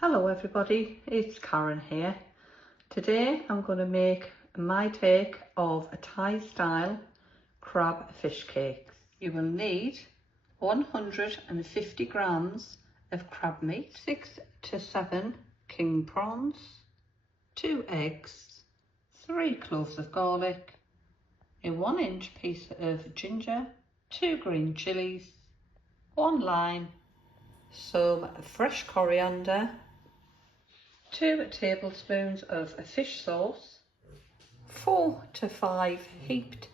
Hello everybody, it's Karen here. Today I'm going to make my take of a Thai style crab fish cakes. You will need 150 grams of crab meat, 6 to 7 king prawns, 2 eggs, 3 cloves of garlic, a 1-inch piece of ginger, 2 green chillies, 1 lime, some fresh coriander, 2 tablespoons of fish sauce, 4 to 5 heaped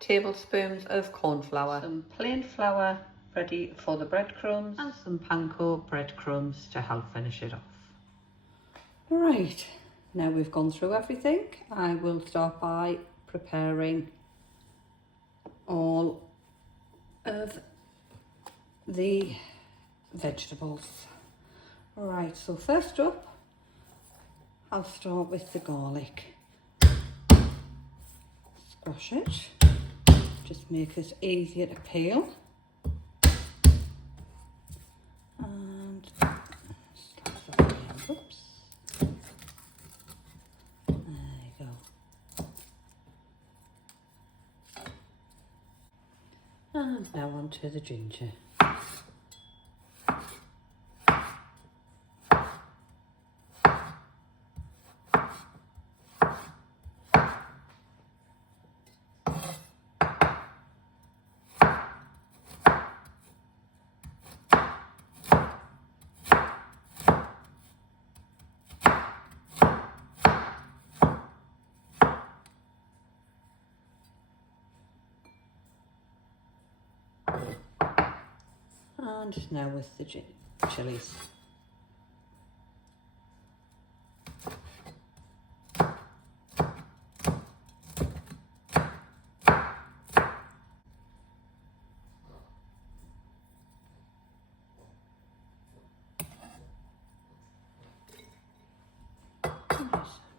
tablespoons of corn flour, some plain flour ready for the breadcrumbs, and some panko breadcrumbs to help finish it off. Right, now we've gone through everything, I will start by preparing all of the vegetables. Right, so first up I'll start with the garlic. Squash it, just make it easier to peel. And slice that down. Oops. There you go. And now onto the ginger. And now with the chillies.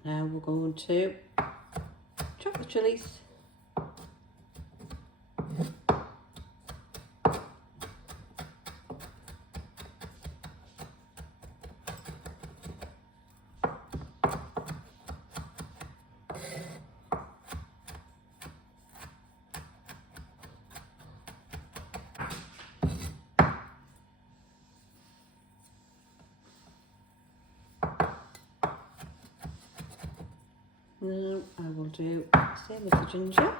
Now we're going to chop the chillies. Now I will do the same with the ginger.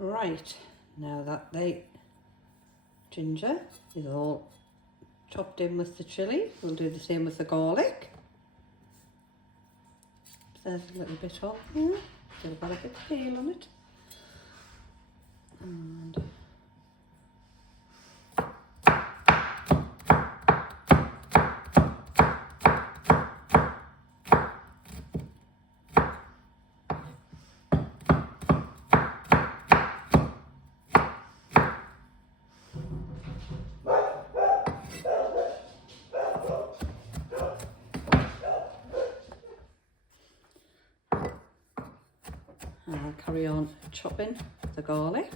Right, now that the ginger is all chopped in with the chilli, we'll do the same with the garlic. There's a little bit on there, still got a bit of peel on it. And I'll carry on chopping the garlic.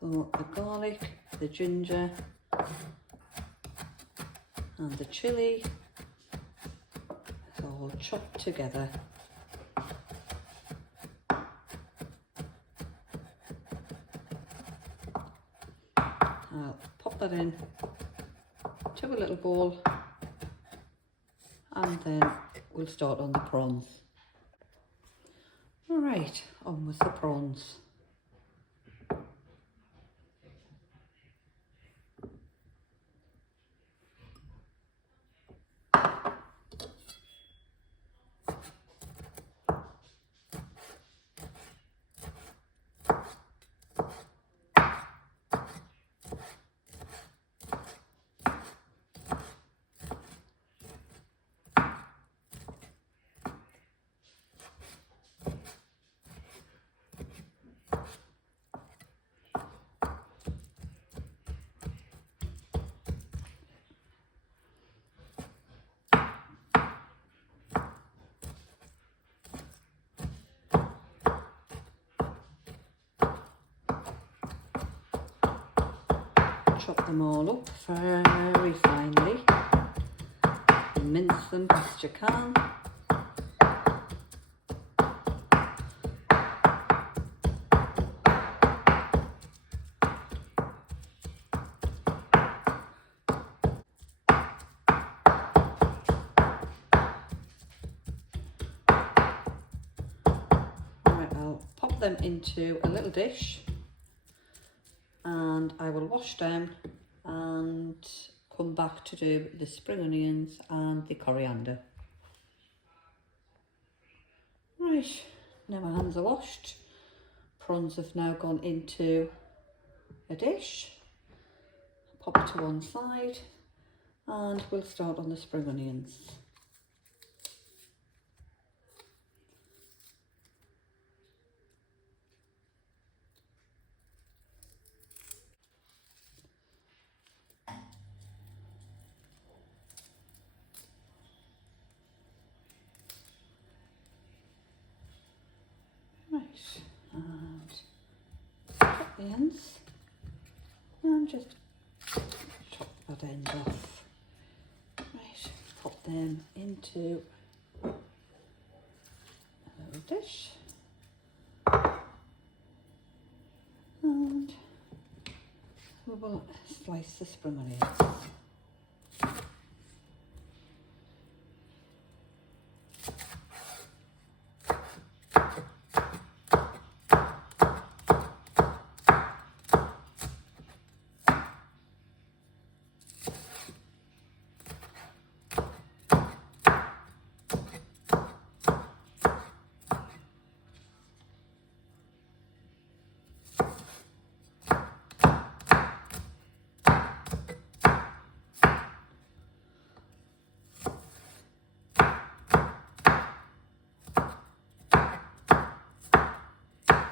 For the garlic, the ginger and the chilli, it's all chopped together. I'll pop that in to a little bowl, and then we'll start on the prawns. Right, on with the prawns. Chop them all up very finely, mince them best you can. Right, I'll pop them into a little dish, and I will wash them and come back to do the spring onions and the coriander. Right, now my hands are washed. Prawns have now gone into a dish. Pop it to one side, and we'll start on the spring onions. Right, and cut the ends, and just chop that end off. Right, pop them into a little dish, and we will slice the spring onions.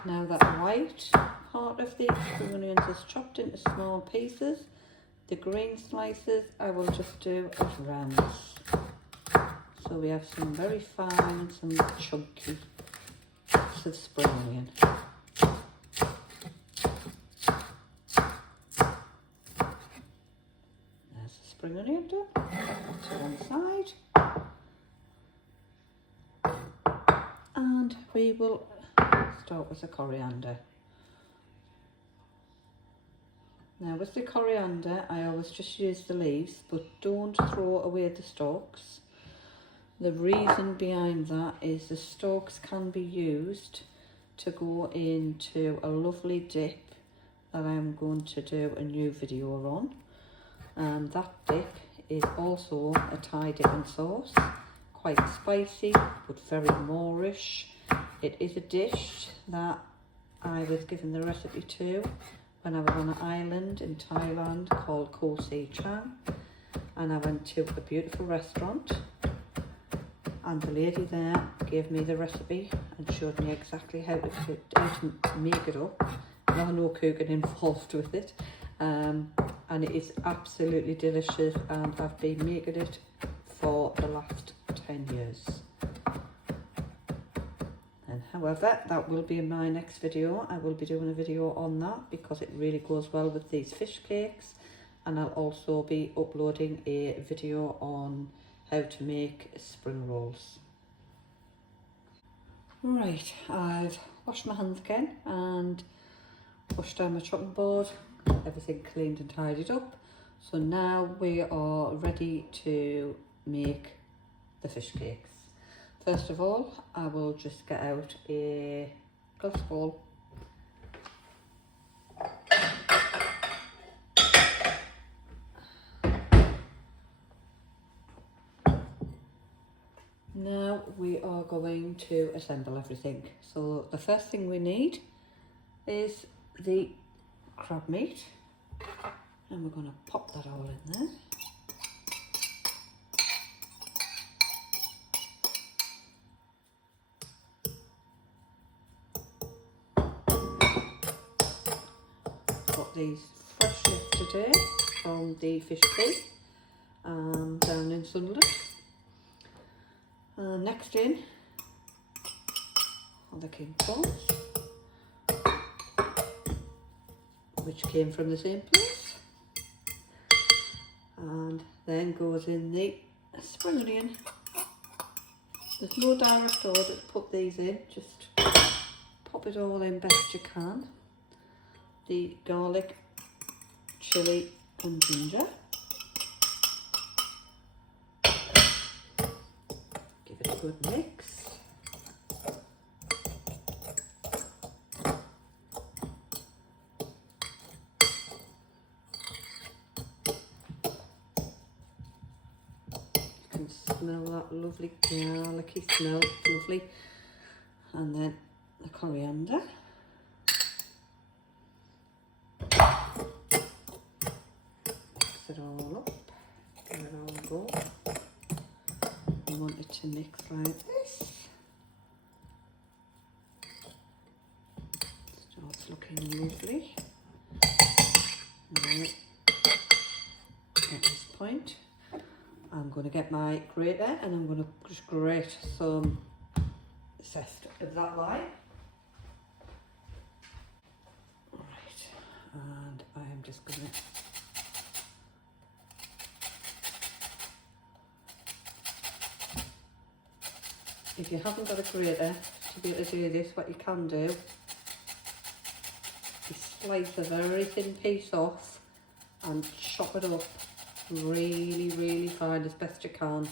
Now that white part of the spring onions is chopped into small pieces, the green slices I will just do as rounds. So we have some very fine and some chunky bits of spring onion. There's the spring onion done, to one side. And we will start with the coriander. Now with the coriander, I always just use the leaves, but don't throw away the stalks. The reason behind that is the stalks can be used to go into a lovely dip that I'm going to do a new video on. And that dip is also a Thai dipping sauce, quite spicy but very Moorish. It is a dish that I was given the recipe to when I was on an island in Thailand called Koh Si Chang, and I went to a beautiful restaurant, and the lady there gave me the recipe and showed me exactly how to make it up. There are no cooking involved with it, and it is absolutely delicious, and I've been making it for the last 10 years. However, that will be in my next video. I will be doing a video on that because it really goes well with these fish cakes, and I'll also be uploading a video on how to make spring rolls. Right, I've washed my hands again and washed down my chopping board, everything cleaned and tidied up. So now we are ready to make the fish cakes. First of all, I will just get out a glass bowl. Now we are going to assemble everything. So the first thing we need is the crab meat, and we're going to pop that all in there. Got these fresh yesterday from the fish cake down in Sunderland. Next in are the king prawns, which came from the same place, and then goes in the spring onion. There's no direct order to put these in, just pop it all in best you can. The garlic, chilli and ginger. Give it a good mix. You can smell that lovely garlicky smell, it's lovely. And then the coriander. Mix it all up, let it all go. I want it to mix like this. Starts looking lovely. Now, at this point, I'm going to get my grater and I'm going to just grate some zest of that lime. Right, and I am just going to if you haven't got a grater to be able to do this, what you can do is slice a very thin piece off and chop it up really fine as best you can,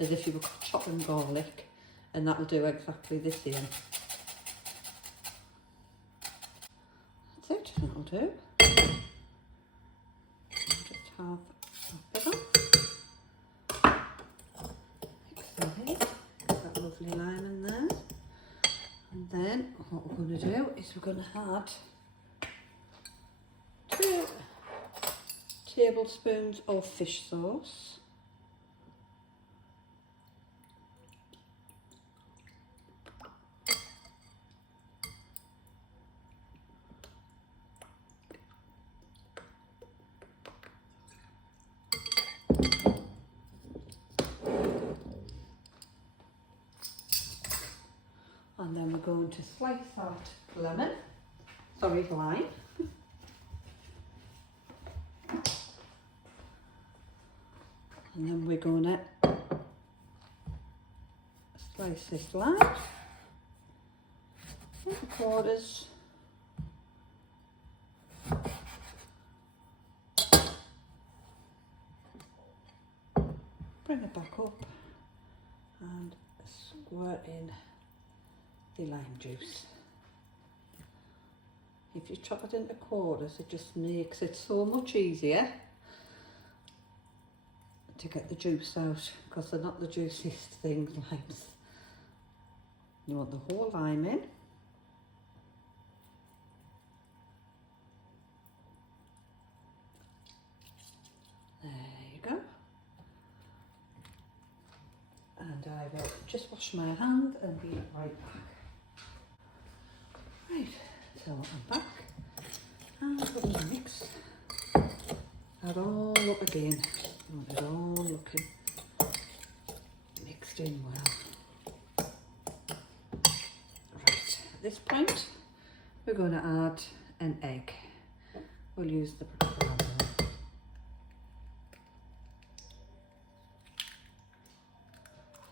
as if you were chopping garlic, and that'll do exactly the same. That's it, that'll do. Just have that bit off. Mix that in. Lovely lime in there, and then what we're going to do is we're going to add 2 tablespoons of fish sauce, and then we're going to slice that lime. And then we're going to slice this lime into quarters. Bring it back up and squirt in the lime juice. If you chop it into quarters, it just makes it so much easier to get the juice out, because they're not the juiciest things, limes. You want the whole lime in. There you go. And I will just wash my hands and be right back. Right, so I'm back, and I'm going to mix that all up again. I want it all looking mixed in well. Right, at this point we're going to add an egg. We'll use the breadcrumbs.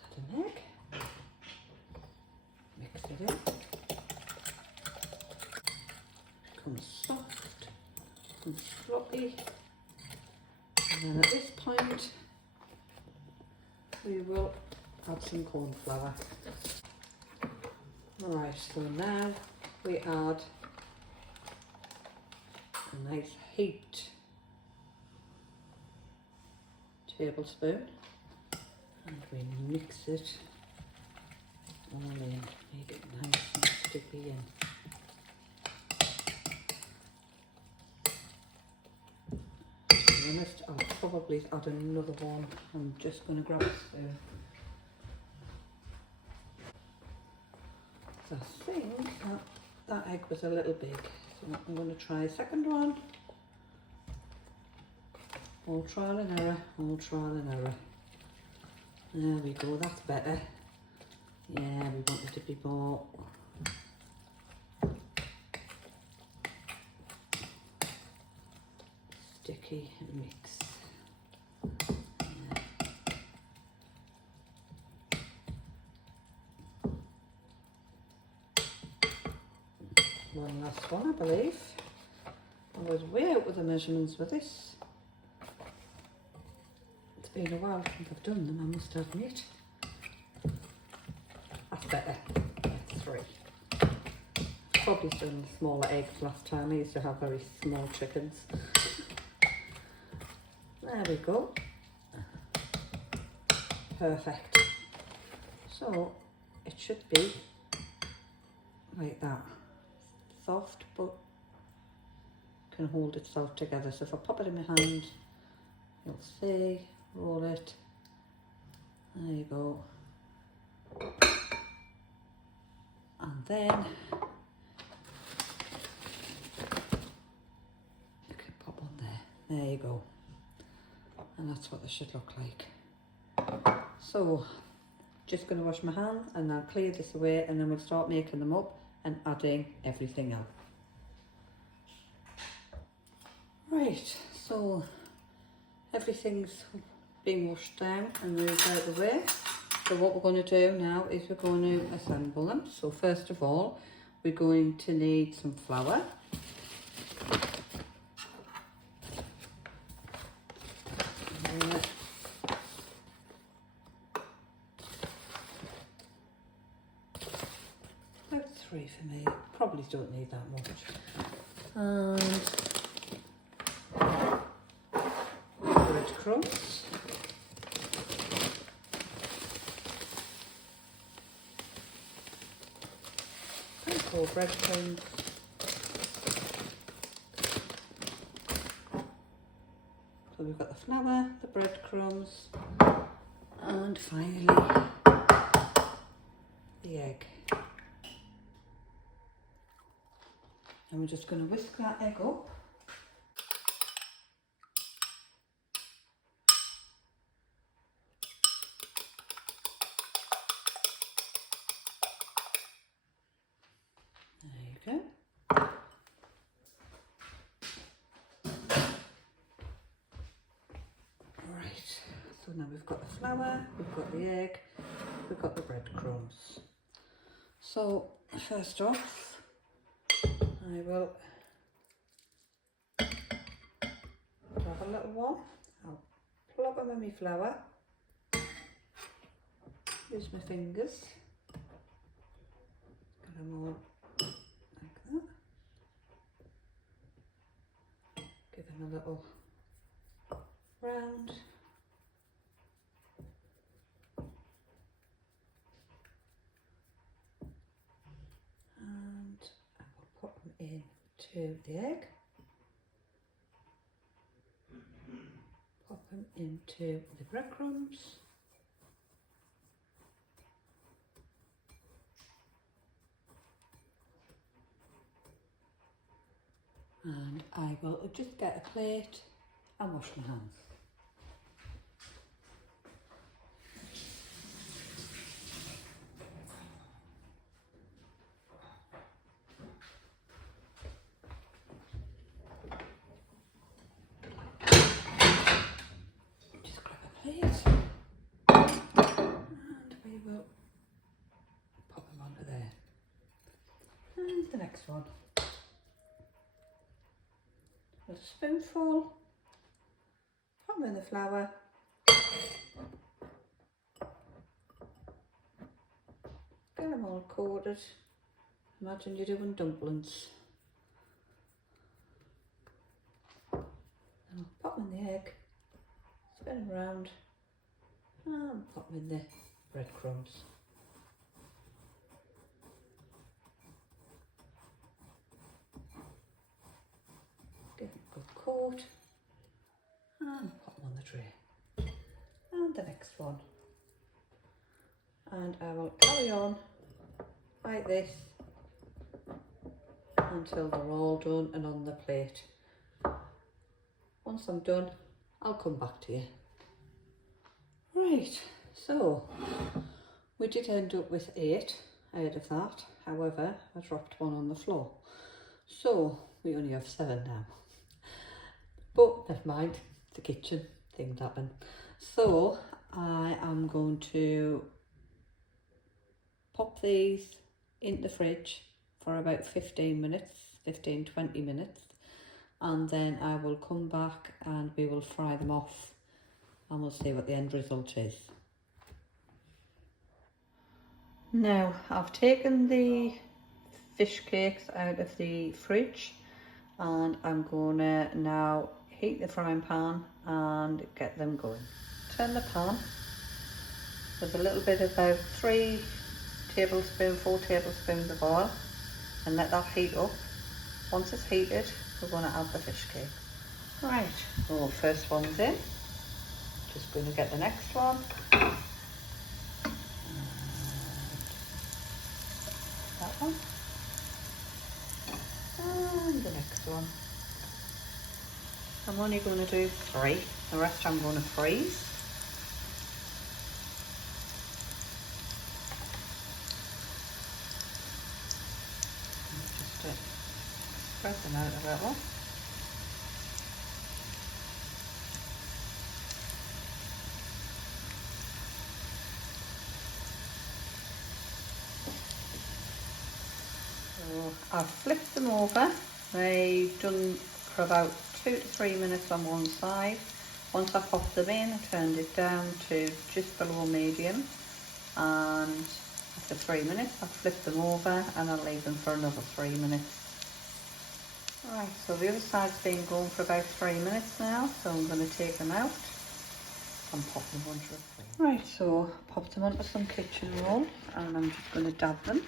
Add an egg, mix it in, becomes soft, and sloppy. And then at this point, we will add some corn flour. Alright, so now we add a nice heaped tablespoon and we mix it all in, make it nice and sticky in. To be honest, I'll probably add another one. I'm just going to grab a spoon. So I think that egg was a little big, so I'm going to try a second one. All trial and error, all trial and error. There we go, that's better. Yeah, we want it to be more sticky mix. Yeah. One last one, I believe. I was way out with the measurements with this. It's been a while since I've done them, I must admit. That's better. That's 3. Probably done smaller eggs last time. I used to have very small chickens. There we go. Perfect. So it should be like that. Soft but can hold itself together. So if I pop it in my hand, you'll see, roll it. There you go. And then you can pop on there. There you go. And that's what they should look like. So just going to wash my hands and I'll clear this away and then we'll start making them up and adding everything else. Right, so everything's been washed down and moved out of the way. So what we're going to do now is we're going to assemble them. So first of all, we're going to need some flour. About 3 for me. Probably don't need that much. And breadcrumbs. Panko breadcrumbs. So we've got the flour, the breadcrumbs, and finally the egg. And we're just going to whisk that egg up. There you go. Right, so now we've got the flour, we've got the egg, we've got the breadcrumbs. So first off, I will grab a little one, I'll plug them in my flour, use my fingers, get them all like that, give them a little round, and I will put them into the egg, pop them into the breadcrumbs, and I will just get a plate and wash my hands. Just grab a plate and we will pop them onto there. And the next one. a spoonful, pop them in the flour, get them all coated. Imagine you're doing dumplings. And pop them in the egg, spin them around, and pop them in the breadcrumbs. Give them a good coat and pop them on the tray. And the next one. And I will carry on like this until they're all done and on the plate. Once I'm done, I'll come back to you. Right, so we did end up with 8 out of that. However, I dropped one on the floor. So we only have 7 now. But never mind, the kitchen, things happen. So I am going to pop these in the fridge for about 15 minutes, 15-20 minutes. And then I will come back and we will fry them off and we'll see what the end result is. Now I've taken the fish cakes out of the fridge and I'm gonna now heat the frying pan and get them going. Turn the pan with a little bit, about 4 tablespoons of oil, and let that heat up. Once it's heated, we're going to add the fish cake. Right, so first one's in. Just going to get the next one. And that one. And the next one. I'm only going to do 3. The rest I'm going to freeze. Just spread them out a little. So I've flipped them over. They've done for about 2 to 3 minutes on one side. Once I popped them in, I turned it down to just below medium, and after 3 minutes I flipped them over and I'll leave them for another 3 minutes. Right, so the other side's been going for about 3 minutes now, so I'm going to take them out and pop them onto a plate. Right, so pop them onto some kitchen roll and I'm just going to dab them.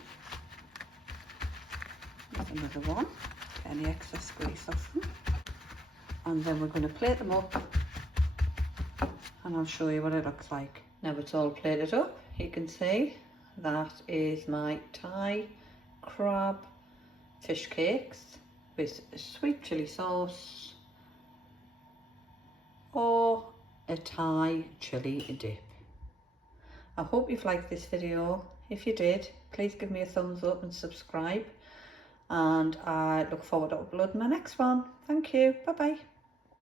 There's another one, get any excess grease off them. And then we're going to plate them up and I'll show you what it looks like. Now it's all plated up, you can see that is my Thai crab fish cakes with a sweet chilli sauce or a Thai chilli dip. I hope you've liked this video. If you did, please give me a thumbs up and subscribe, and I look forward to uploading my next one. Thank you, bye bye.